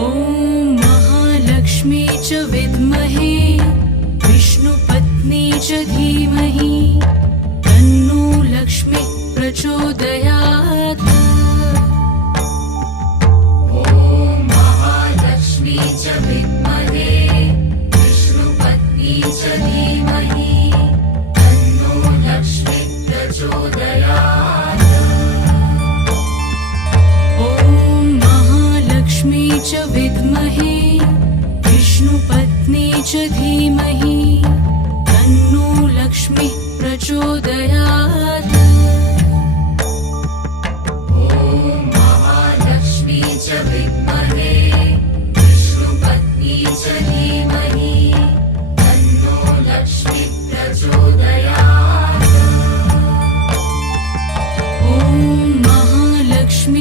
ॐ महालक्ष्मी च विद्महे विष्णुपत्नी च धीमहि तन्नो लक्ष्मी प्रचोदयात्।